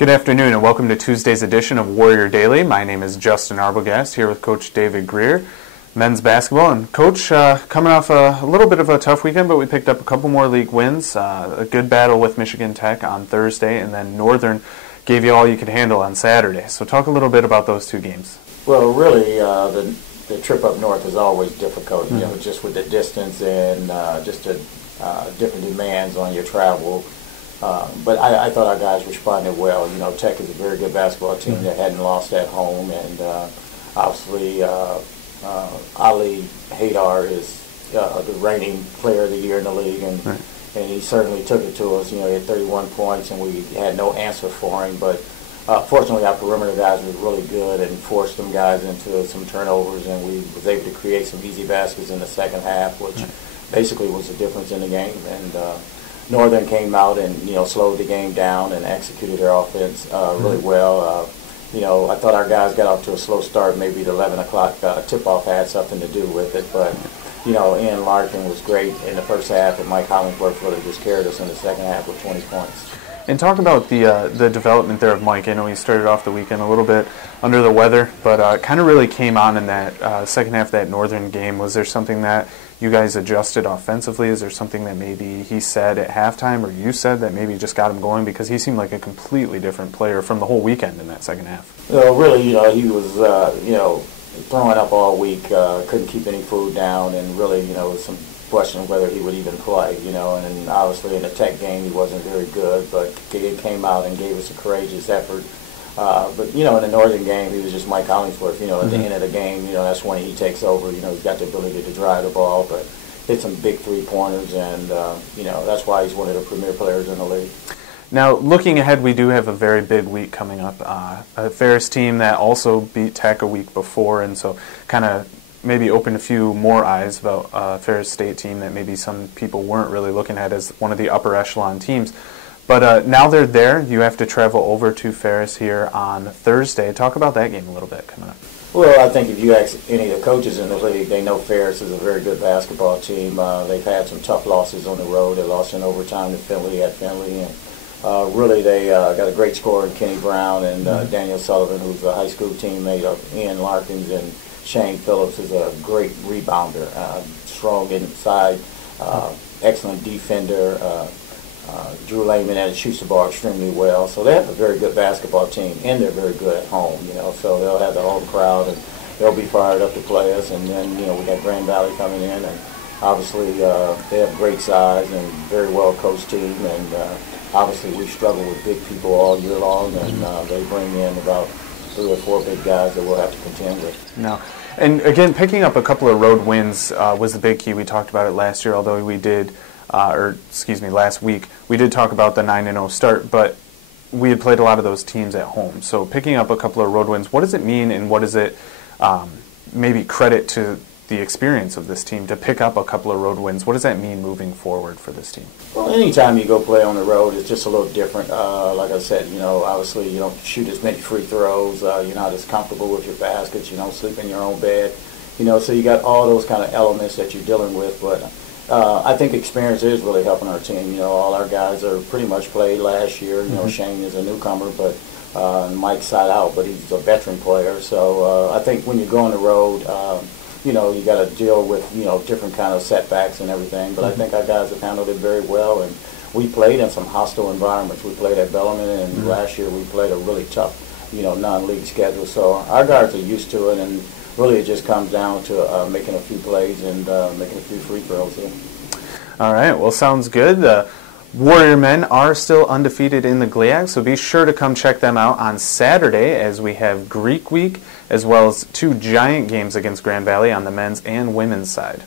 Good afternoon and welcome to Tuesday's edition of Warrior Daily. My name is Justin Arbogast here with Coach David Greer, men's basketball. And Coach, coming off a little bit of a tough weekend, but we picked up a couple more league wins, a good battle with Michigan Tech on Thursday, and then Northern gave you all you could handle on Saturday. So talk a little bit about those two games. Well, really, the trip up north is always difficult, you know, just with the distance and just the different demands on your travel. But I thought our guys responded well. You know, Tech is a very good basketball team that hadn't lost at home, and obviously Ali Haydar is the reigning player of the year in the league, and he certainly took it to us. You know, he had 31 points, and we had no answer for him. But fortunately, our perimeter guys were really good and forced them guys into some turnovers, and we was able to create some easy baskets in the second half, which basically was the difference in the game. And Northern came out and, you know, slowed the game down and executed their offense really well. You know, I thought our guys got off to a slow start. Maybe the 11 o'clock tip-off had something to do with it. But, you know, Ian Larkin was great in the first half, and Mike Hollingsworth really just carried us in the second half with 20 points. And talk about the development there of Mike. I know he started off the weekend a little bit under the weather, but kind of really came on in that second half of that Northern game. Was there something that you guys adjusted offensively? Is there something that maybe he said at halftime or you said that maybe just got him going? Because he seemed like a completely different player from the whole weekend in that second half. Well, really, you know, he was, you know, throwing up all week, couldn't keep any food down, and really, you know, some question whether he would even play, you know, and obviously in the Tech game he wasn't very good, but he came out and gave us a courageous effort. But, you know, in the Northern game, he was just Mike Hollingsworth. You know, at the end of the game, you know, that's when he takes over. You know, he's got the ability to drive the ball, but hit some big three-pointers, and, you know, that's why he's one of the premier players in the league. Now, looking ahead, we do have a very big week coming up. A Ferris team that also beat Tech a week before, and so kind of maybe opened a few more eyes about Ferris State team that maybe some people weren't really looking at as one of the upper echelon teams. But now they're there. You have to travel over to Ferris here on Thursday. Talk about that game a little bit coming up. Well, I think if you ask any of the coaches in the league, they know Ferris is a very good basketball team. They've had some tough losses on the road. They lost in overtime to Finley at Finley. And really, they got a great scorer in Kenny Brown and Daniel Sullivan, who's a high school teammate of Ian Larkins, and Shane Phillips is a great rebounder, strong inside, excellent defender. Drew Lehman shoots the ball extremely well. So they have a very good basketball team, and they're very good at home, you know. So they'll have the home crowd, and they'll be fired up to play us. And then, you know, we got Grand Valley coming in, and obviously they have great size and very well-coached team. And obviously we struggle with big people all year long, and they bring in about 3 or 4 big guys that we'll have to contend with. No. And again, picking up a couple of road wins was the big key. We talked about it last year, although we did, last week, we did talk about the 9-0 start, but we had played a lot of those teams at home. So picking up a couple of road wins, what does it mean, and what does it maybe credit to the experience of this team to pick up a couple of road wins? What does that mean moving forward for this team? Well, anytime you go play on the road, it's just a little different. Like I said, you know, obviously you don't shoot as many free throws. You're not as comfortable with your baskets. You don't sleep in your own bed. You know, so you got all those kind of elements that you're dealing with. But I think experience is really helping our team. You know, all our guys are pretty much played last year. You know, Shane is a newcomer, but Mike's side out, but he's a veteran player. So I think when you go on the road, you know, you got to deal with, you know, different kind of setbacks and everything. But I think our guys have handled it very well. And we played in some hostile environments. We played at Bellarmine, and last year we played a really tough, you know, non-league schedule. So our guys are used to it, and really it just comes down to making a few plays and making a few free throws. Yeah. All right. Well, sounds good. Warrior men are still undefeated in the GLIAC, so be sure to come check them out on Saturday as we have Greek Week, as well as 2 giant games against Grand Valley on the men's and women's side.